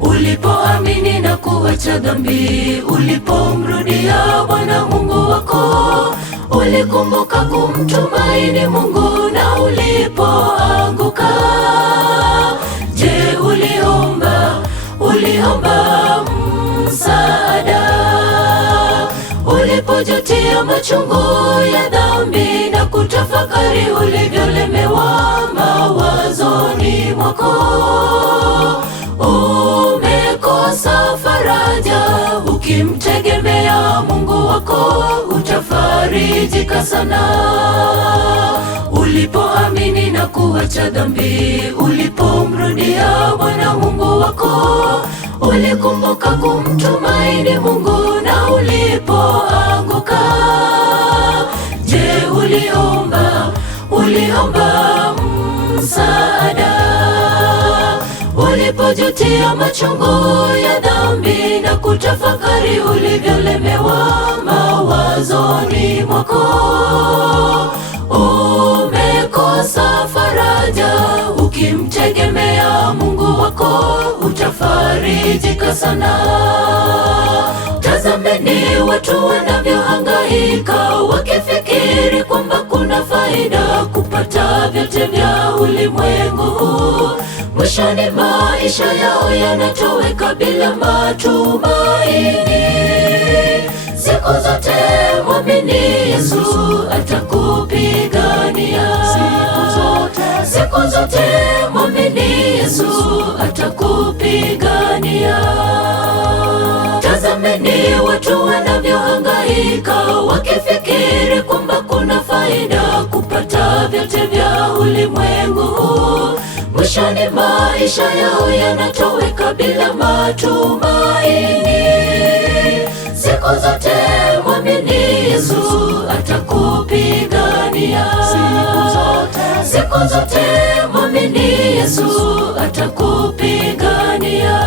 Ulipoamini na kuacha dhambi, ulipomrudia Bwana Mungu wako, ulikumbuka kumtumaini Mungu na ulipoanguka, je, uliomba msaada? Ulipojutia machungu ya dhambi na kutafakari ulivyolemewa mawazoni mwako, umekosa faraja. Ukimtegemea Mungu wako utafarijika sana. Ulipoamini na kuacha dhambi, ulipomrudia Bwana Mungu wako, ulikumbuka kumtumaini Mungu na ulipoanguka, je, uliomba msaada? Ulipojutia machungu ya dhambi na kutafakari ulivyolemewa mawazoni mwako, umekosa faraja. Ukimtegemea Mungu wako utafarijika sana. Tazameni watu wanavyohangaika wakifikiri kwamba kuna faida kupata vyote vya ulimwengu. Mwishoni maisha yao yanatoweka bila matumaini. Siku zote mwamini Yesu atakupigania. Siku zote mwamini Yesu atakupigania. Tazameni watu wanavyohangaika wakifikiri kwamba kuna faida kupata vyote vya ulimwengu. Mwishoni maisha yao yanatoweka bila matumaini. Siku zote mwamini Yesu atakupigania. Siku zote mwamini Yesu atakupigania.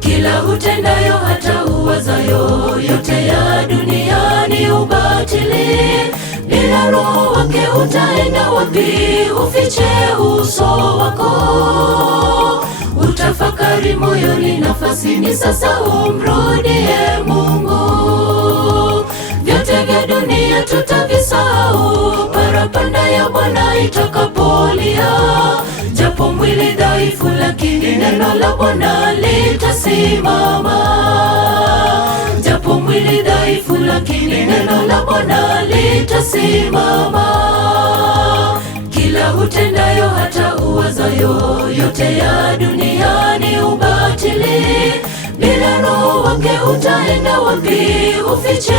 Kila utendayo hata uwazayo, yote ya dunia ni ubatili. Bila Roho wake utaenda wapi? Ufiche uso wako, utafakari moyoni, nafasi ni sasa, umrudie Mungu. Vyote vya dunia tutavisahau parapanda ya Bwana itakapolia. Japo mwili dhaifu, lakini neno la Bwana litasimama. Japo mwili dhaifu, lakini neno la Bwana litasimama. Kila utendayo hata uwazayo, yote ya dunia ni ubatili. Bila Roho wake utaenda wapi? Ufiche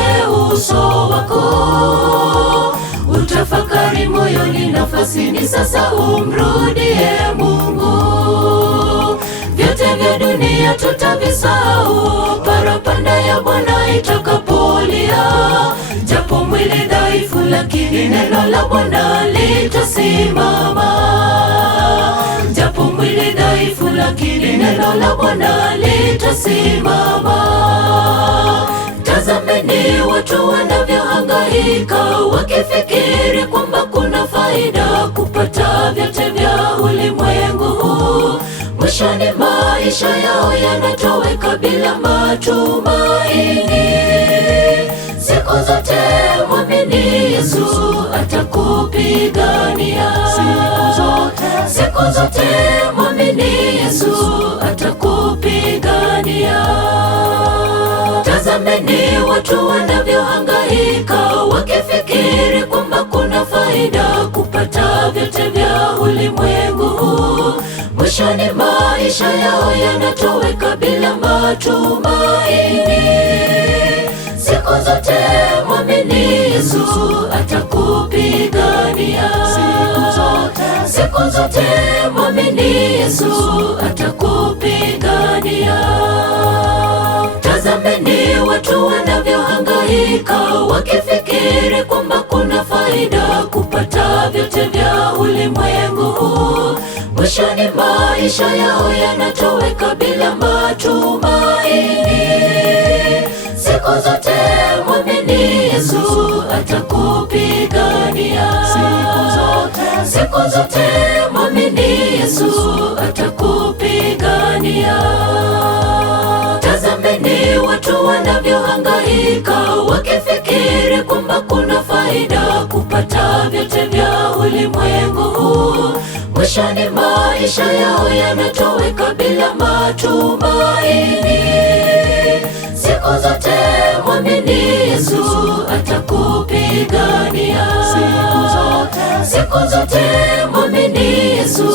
uso wako, utafakari moyoni, nafasi ni sasa, umrudie Mungu. Vyote vya dunia tutavisahau parapanda ya Bwana itakapolia. Japo mwili dhaifu, lakini neno la Bwana litasimama. Japo mwili dhaifu, lakini neno la Bwana litasimama. Tazameni watu wanavyohangaika wakifikiri kwamba kuna faida kupata vyote vya ulimwengu. Mwishoni maisha yao yanatoweka bila matumaini. Siku zote mwamini Yesu atakupigania. Siku zote mwamini Yesu atakupigania. Tazameni watu wanavyohangaika wakifikiri kwamba kuna faida kupata vyote vya ulimwengu. Mwishoni maisha yao yanatoweka bila matumaini. Siku zote mwamini Yesu atakupigania. Siku zote mwamini Yesu atakupigania. Tazameni watu wanavyohangaika wakifikiri kwamba kuna faida kupata vyote vya ulimwengu huu. Mwishoni maisha yao yanatoweka bila matumaini. Siku zote mwamini Yesu atakupigania. Siku zote mwamini Yesu atakupigania. Tazameni watu wanavyohangaika wakifikiri kwamba kuna faida kupata vyote vya ulimwengu huu. Mwishoni maisha yao yanatoweka bila matumaini. Siku zote mwamini Yesu atakupigania. Siku zote mwamini Yesu